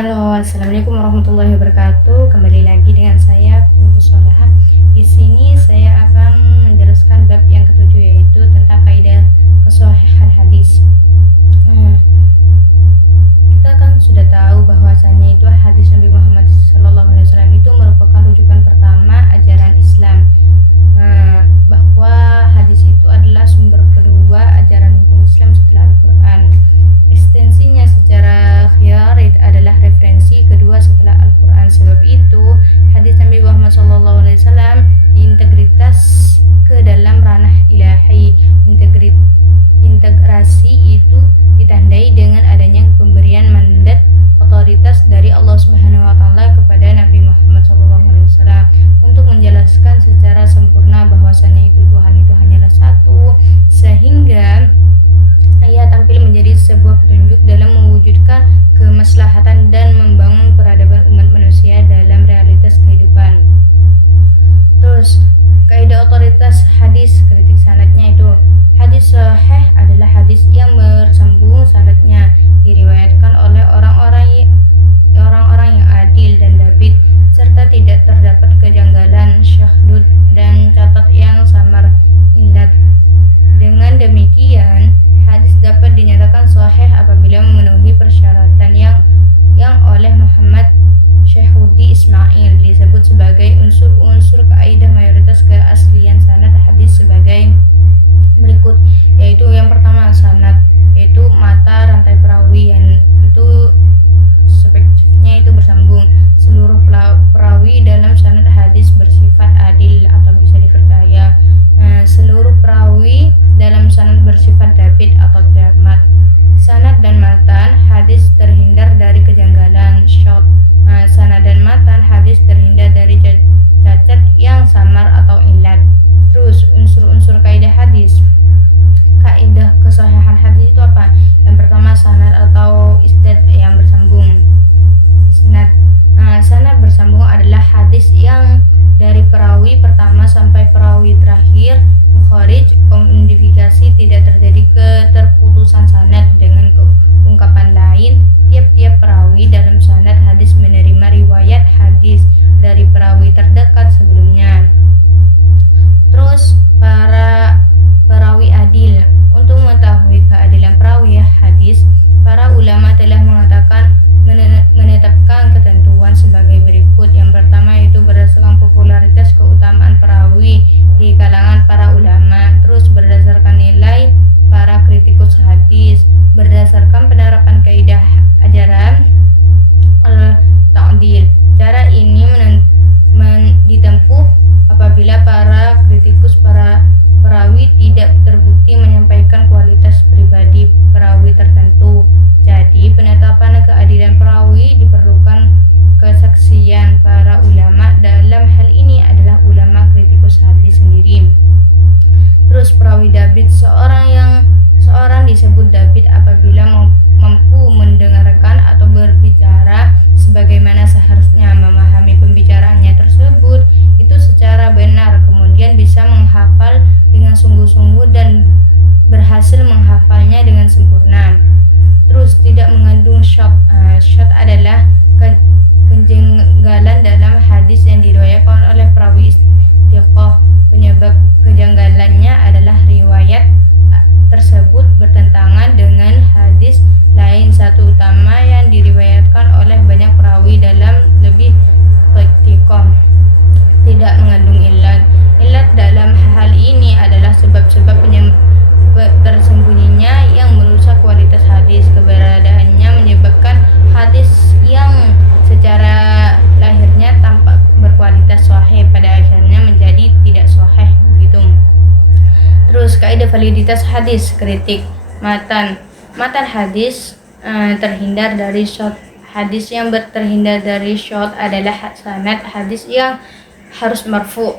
Halo, assalamualaikum warahmatullahi wabarakatuh. Kembali lagi dengan saya Fatimah Sholaha. Di sini saya akan menjelaskan bab yang ketujuh, yaitu tentang kaidah kesohihan hadis. Kita kan sudah tahu bahwasanya itu hadis Nabi Muhammad SAW itu merupakan rujukan pertama ajaran Islam. Bahwa hadis itu adalah sumber kedua ajaran hukum Islam setelah Al-Quran. Ekstensinya secara khiarid adalah referensi kedua setelah Al-Quran. Sebab itu hadis Nabi Muhammad SAW diintegritas ke dalam ranah ilahi. Integrasi itu ditandai dengan adanya pemberian mandat otoritas dari Allah Subhanahu wa taala kepada Nabi Muhammad SAW untuk menjelaskan secara sempurna bahwasanya itu Tuhan itu hanyalah satu, sehingga ia tampil menjadi sebuah petunjuk dalam mewujudkan kemaslahatan dan membangun peradaban umat manusia dalam realitas kehidupan. Terus, kaidah otoritas hadis, kritik sanadnya itu. Hadis sahih adalah hadis yang bersambung sanadnya, diriwayatkan oleh orang-orang yang adil dan dabit, serta tidak terdapat kejanggalan, syahud, dan catat yang samar illat. Dengan demikian, hadis dapat dinyatakan sahih apabila memenuhi persyaratan yang oleh Muhammad Syekhuddin Ismail disebut sebagai unsur-unsur kaidah mayoritas keaslian sanad hadis sebagai berikut, yaitu yang pertama sanad, yaitu mata rantai perawi yang itu spektifnya itu bersambung. Seluruh perawi dalam sanad hadis bersifat adil atau bisa dipercaya. Seluruh perawi dalam sanad bersifat dabit atau cermat. Sanad dan matan hadis terhindar dari kejanggalan, syadz. Sanad dan matan hadis terhindar dari cacat yang samar atau illat. Terus unsur-unsur kaidah hadis. Kaidah kesahihan hadis itu apa? Yang pertama sanad atau isnad yang bersambung. Sanad bersambung adalah hadis yang dari perawi pertama sampai perawi terakhir mukharij, kodifikasi, tidak terjadi keterputusan sanad. Dengan ungkapan lain, tiap-tiap perawi dalam sanad hadis menerima riwayat hadis dari perawi terdekat sebelumnya. Terus para perawi adil. Untuk mengetahui keadilan perawi hadis, para ulama telah menetapkan ketentuan sebagai berikut. Yang pertama itu berdasarkan popularitas keutamaan perawi di kalangan para ulama. Terus berdasarkan nilai para kritikus hadis, berdasarkan penerapan kaidah ajaran al-ta'dil. Cara ini ditempuh apabila para kritikus para perawi tidak terbukti menyampaikan kualitas pribadi perawi tertentu. Jadi penetapan keadilan perawi diperlukan kesaksian para ulama. Dalam hal ini adalah ulama kritikus hadis sendiri. Terus perawi dabit, seorang disebut dabit apabila mampu mendengarkan atau berbicara sebagaimana seharusnya, memahami pembicaraannya tersebut itu secara benar, kemudian bisa menghafal dengan sungguh-sungguh dan berhasil menghafalnya dengan sempurna. Terus tidak mengandung syadz adalah kejanggalan dalam hadis yang diriwayatkan oleh perawi thiqah. Penyebab kejanggalannya adalah riwayat tersebut bertentangan dengan hadis lain satu utama yang diriwayatkan oleh banyak perawi dalam lebih thiqah, tidak mengandung illat. Illat dalam hal ini adalah sebab-sebab tersembunyinya yang merusak kualitas hadis. Keberadaannya menyebabkan hadis yang secara lahirnya tampak berkualitas sahih pada akhirnya menjadi tidak sahih, begitu. Terus kaidah validitas hadis, kritik matan hadis terhindar dari syadz. Hadis yang terhindar dari syadz adalah sanad hadis yang harus marfu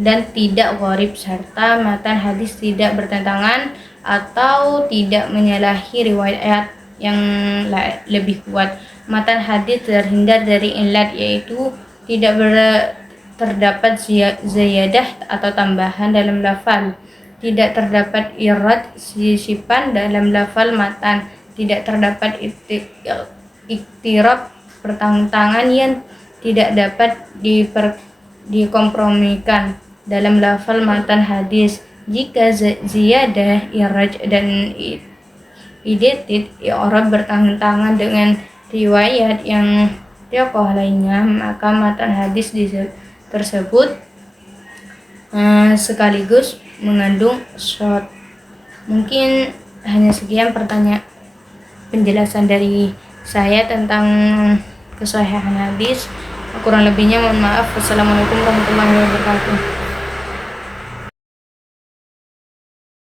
dan tidak gharib, serta matan hadis tidak bertentangan atau tidak menyalahi riwayat yang lebih kuat. Matan hadis terhindar dari illat, yaitu tidak terdapat ziyadah atau tambahan dalam lafal, tidak terdapat irad sisipan dalam lafal matan, tidak terdapat iktirab pertentangan yang tidak dapat dikompromikan dalam lafal matan hadis. Jika ziyadah, iraj, dan identit i'rab bertentangan dengan riwayat yang tokoh lainnya, maka matan hadis tersebut sekaligus mengandung shad. Mungkin hanya sekian penjelasan dari saya tentang kesahihan hadis. Kurang lebihnya mohon maaf. Wassalamualaikum warahmatullahi wabarakatuh.